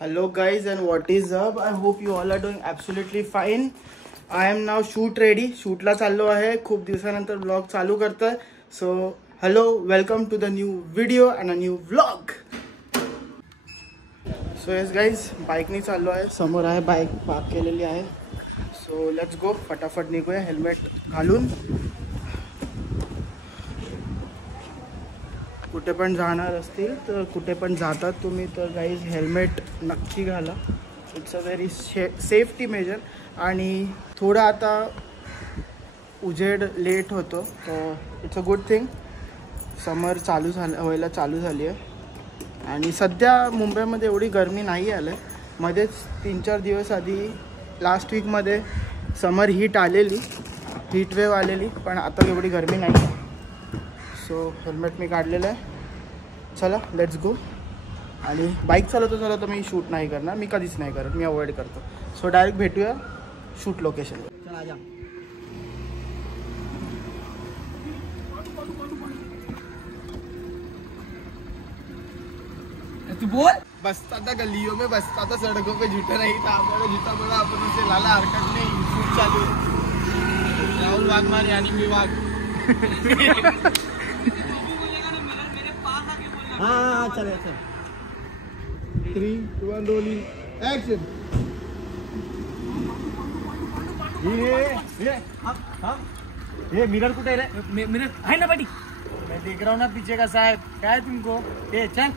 Hello guys, and what is up? I hope you all are doing absolutely fine. I am now shoot ready. Shoot ला चाललो आहे. खूप दिवसानंतर vlog चालू करतोय. So hello, welcome to the new video and a new vlog. So yes guys, bike नी चाललो आहे. समोर आहे बाइक पार्क केलेली आहे. So let's go. फटाफट निघूया हेल्मेट घालून. कुठे पण जाणार असतील तर कुठे पण जातात तुम्ही तर गाईज हेल्मेट नक्की घाला. It's a very safety major. आणि थोडं आता उजेड लेट होतो तर इट्स अ गुड थिंग. समर व्हायला चालू झाली आहे. आणि सध्या मुंबईमध्ये एवढी गरमी नाही आलं आहे. मध्येच 3-4 दिवस आधी लास्ट वीकमध्ये समर हीट वेव आलेली, पण आता एवढी गरमी नाही. सो हेल्मेट मी काढलेलं आहे. चला लेट्स गो. आणि बाईक चालवतो मी शूट नाही करणार. मी कधीच नाही करत, मी अवॉइड करतो. सो डायरेक्ट भेटूया शूट लोकेशनवर. चला जा. तू बोल. बसता था गलियों में, बसता था सड़कों पे, झूठा नहीं था हमारा जूता बड़ा अपनों से लाला हरकत नहीं. शूट चालू है. राहुल वाघ मारे आणि मी वाघ. हाँ चले चल. 3, 2, 1 रोलिंग एक्शन. ये मिरर कुठे रे? मिरर आहे ना पाठी. मैं देख रहा हूँ ना पीछे का साहब. क्या है तुमको? ये चल.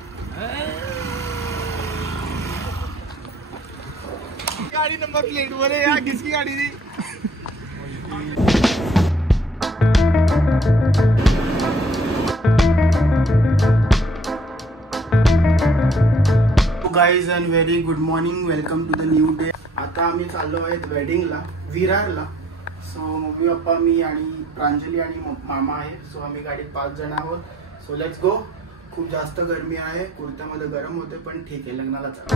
गाड़ी नंबर प्लेट बोले यार, किसकी गाड़ी थी? Guys and very good morning. Welcome to the new day. आता आम्ही चाललो आहेत वेडिंगला, विरारला. सो मम्मी पप्पा मी आणि प्रांजली आणि मामा आहे. सो आम्ही गाडीत 5 जण आहोत. So let's go. खूप जास्त गरमी आहे, कुर्त्यामध्ये गरम होते, पण ठीक आहे, लग्नाला चला.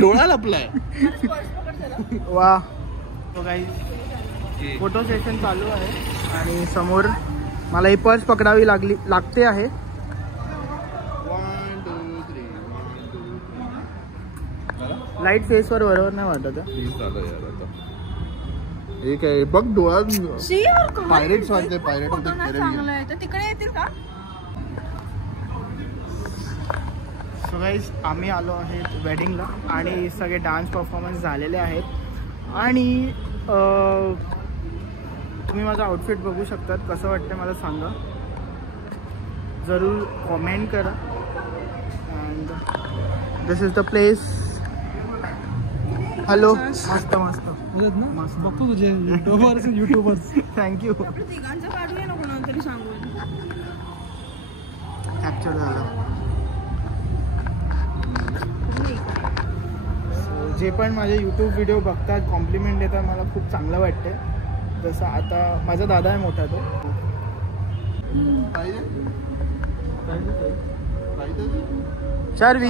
डोळा लपलाय. वा. तो काही फोटो सेशन चालू आहे आणि समोर मला ही पर्स पकडावी लागते आहे. 1 2 3 लाईट फेसवर बरोबर नाही वाटत. एक आहे बघ डोळा. पायरेट्स वाटते. पायरेट होते तिकडे येतील का? सो गाईज आम्ही आलो आहेत वेडिंगला आणि सगळे डान्स परफॉर्मन्स झालेले आहेत. आणि तुम्ही माझा आउटफिट बघू शकतात. कसं वाटतं मला सांगा, जरूर कॉमेंट करा. And this is the place. Hello. मस्त मस्त मस्त बघतो तुझे युट्यूबर्स. थँक्यू. कॅप्चर झालं. जे पण माझे यूट्यूब व्हिडिओ बघतात, कॉम्प्लिमेंट देतात, मला खूप चांगलं वाटते. जसं आता माझा दादा आहे मोठा, तो चारवी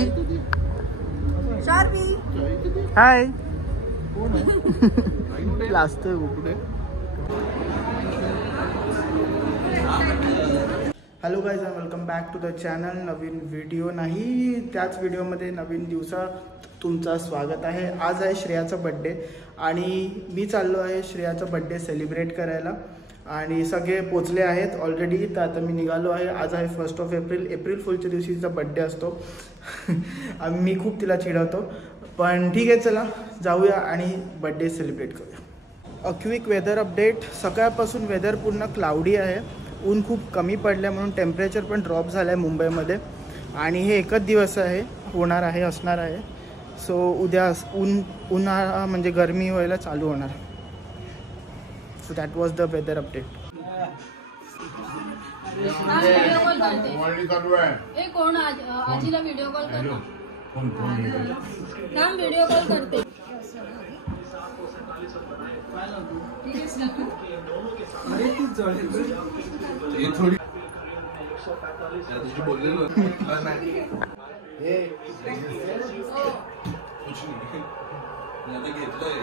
हाय लाजतोय कुठे. Hello guys and welcome back to the channel. नवीन व्हिडिओ नाही, त्याच व्हिडिओमध्ये नवीन दिवसात तुमचं स्वागत आहे. आज आहे श्रेयाचा बड्डे आणि मी चाललो आहे श्रेयाचा बड्डे सेलिब्रेट करायला. आणि सगळे पोचले आहेत ऑलरेडी. तर आता मी निघालो आहे. आज आहे 1 एप्रिल. एप्रिल फुलच्या दिवशी तिचा बड्डे असतो. मी खूप तिला चिडवतो, पण ठीक आहे, चला जाऊया आणि बड्डे सेलिब्रेट करूया. A quick weather update. सकाळपासून वेदर पूर्ण क्लाउडी आहे. ऊन खूप कमी पडलं म्हणून टेम्परेचर पण ड्रॉप झालं आहे मुंबईमध्ये. आणि हे एकच दिवस आहे, असणार आहे. सो उद्या उन्हाळा म्हणजे गरमी व्हायला चालू होणार. So that was the weather update. कोण आजीला व्हिडिओ कॉल करतो. व्हिडिओ कॉल करते. ये थोडी तुझी बोललेलो नाही आता घेतलंय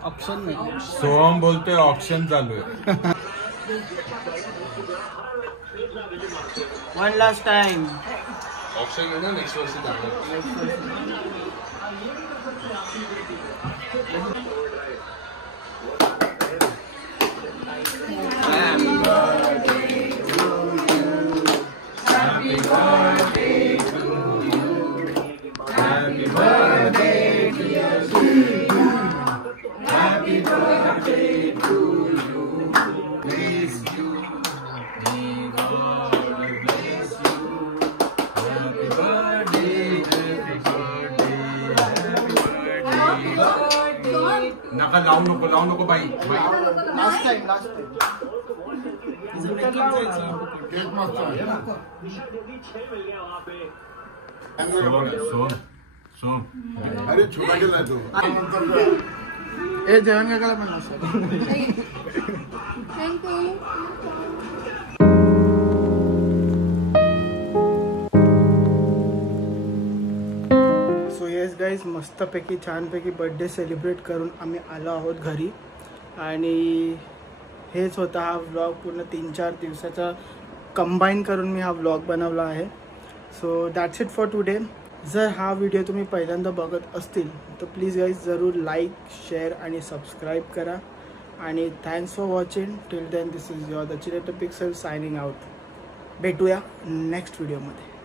ऑप्शन नाही सोहम बोलतोय ऑप्शन चालू आहे वन लास्ट टाइम ऑप्शन आहे ना नेक्स्ट वर्षी नका लावू नको बाई लास्ट टाइम सोम अरे छोटा गेला तो हे जेवण काय पण नसतं थँक्यू. सो येस गाईज मस्तपैकी छानपैकी बर्थडे सेलिब्रेट करून आम्ही आलो आहोत घरी आणि हेच होता हा व्लॉग पूर्ण 3-4 दिवसाचा कंबाईन करून मी हा व्लॉग बनवला आहे. So that's it for today. जर हा व्हिडिओ तुम्ही पहिल्यांदा बघत असतील तर प्लीज गाईज जरूर लाईक शेअर आणि सबस्क्राईब करा आणि thanks for watching. Till then this is your the creator pixel signing out. भेटूया नेक्स्ट व्हिडिओमध्ये.